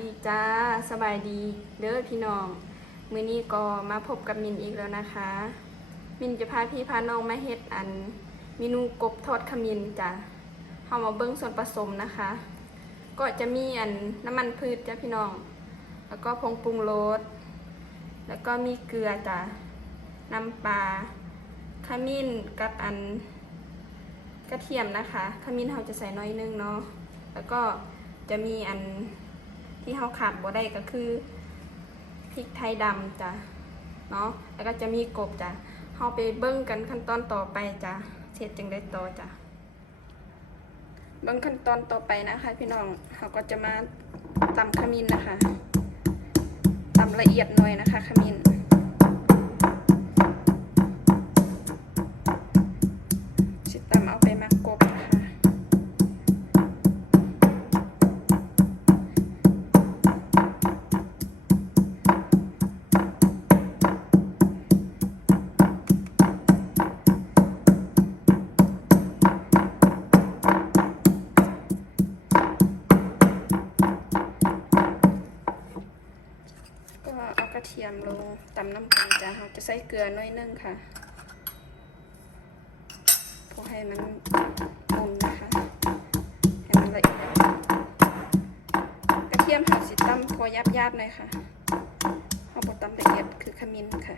ดีจ้าสบายดีเด้อพี่น้อง มือนี้ก็มาพบกับมินอีกแล้วนะคะ มินจะพาพี่พาน้องมาเฮ็ดอันเมนูกบทอดขมิ้นจ้ะเฮามาเบิ่งส่วนผสมนะคะ ก็จะมีอันน้ำมันพืชจ้ะพี่น้อง แล้วก็ผงปรุงรสแล้วก็มีเกลือจ้ะน้ำปลาขมิ้นกับอันกระเทียมนะคะ ขมิ้นเราจะใส่น้อยนึงเนาะแล้วก็จะมีอัน ที่เขาขาดบ่ได้ก็คือพริกไทยดำจ้ะเนาะแล้วก็จะมีกบจ้ะเขาไปเบิ้งกันขั้นตอนต่อไปจ้ะเสร็จจึงได้ต่อจ้ะเบิ้งขั้นตอนต่อไปนะคะ พี่น้องเขาก็จะมาตำขมิ้นนะคะตำละเอียดหน่อยนะคะขมิ้น ตำน้ำกันจ้ะเราจะใส่เกลือน้อยนึงค่ะเพื่อให้มันมุนนะคะ ให้มันละเอียดกระเทียมหั่นสิตำพอยับยับๆหน่อยค่ะเอาบดตำละเอียดคือขมิ้นค่ะ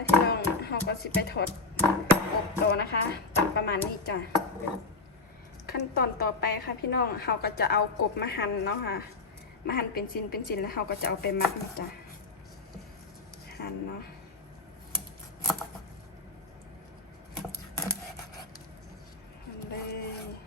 นะคะพี่น้องเราก็สิไปถอดอบโตนะคะตามประมาณนี้จ้ะขั้นตอนต่อไปค่ะพี่น้องเราก็จะเอากบมาหั่นเนาะค่ะ มาหั่นเป็นชิ้นเป็นชิ้นแล้วเราก็จะเอาไปมัดจ้ะหั่นเนาะ หั่นเลย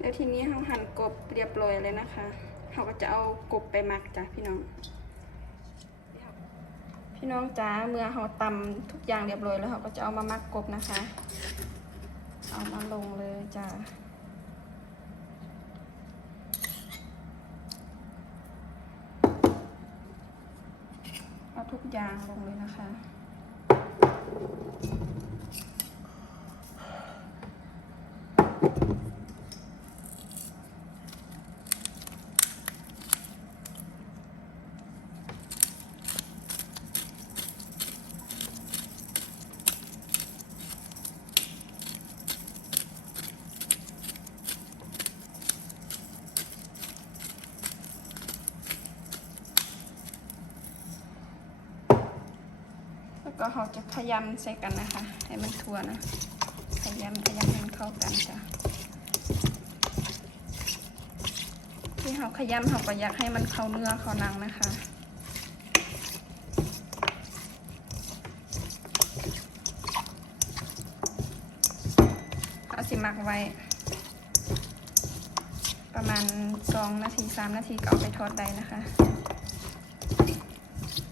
แล้ว ทีนี้เราหั่นกบเรียบร้อยเลยนะคะเราก็จะเอากบไปหมักจ้ะพี่น้อง พี่น้องจ้าเมื่อเราตำทุกอย่างเรียบร้อยแล้วเราก็จะเอามาหมักกบนะคะ เอามาลงเลยจ้าเอาทุกอย่างลงเลยนะคะ ก็เราจะขยำใส่กันนะคะ ให้มันทั่วนะขยำขยำให้มันเข้ากันจ้ะ ที่เราขยำเราก็อยากให้มันเข้าเนื้อเข้านังนะคะเอาสิหมักไว้ ประมาณสองนาทีสามนาทีก็เอาไปทอดได้นะคะ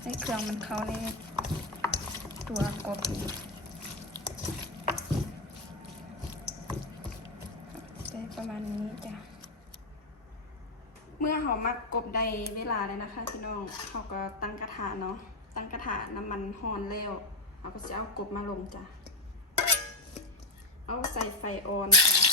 ให้เครื่องมันเข้าใน ตัวกบนี่ได้ประมาณนี้จ้ะ เมื่อเรามักกบได้เวลาเลยนะคะพี่น้องเขาก็ตั้งกระทะเนาะ ตั้งกระทะน้ำมันห่อนแล้วเขาก็จะเอากบมาลงจ้ะ เอาใส่ไฟออนค่ะ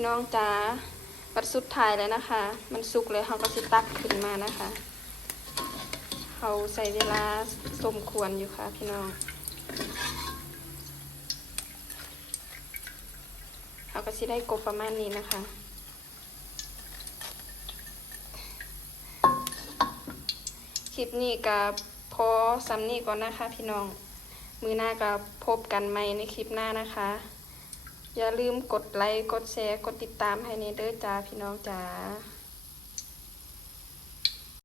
ี่น้องจ๋าบัดสุดท้ายแล้วนะคะ มันสุกเลยเขาก็สิตักขึ้นมานะคะ เขาใส่เวลาสมควรอยู่ค่ะ พี่น้องเขาก็สิได้กบประมาณนี้นะคะคลิปนี้กับพอซ้ำนี่ก่อนนะคะ พี่น้อง มือหน้ากับพบกันใหม่ในคลิปหน้านะคะ อย่าลืมกดไลค์ กดแชร์ กดติดตามให้เนเด้อจ้าพี่น้องจ้า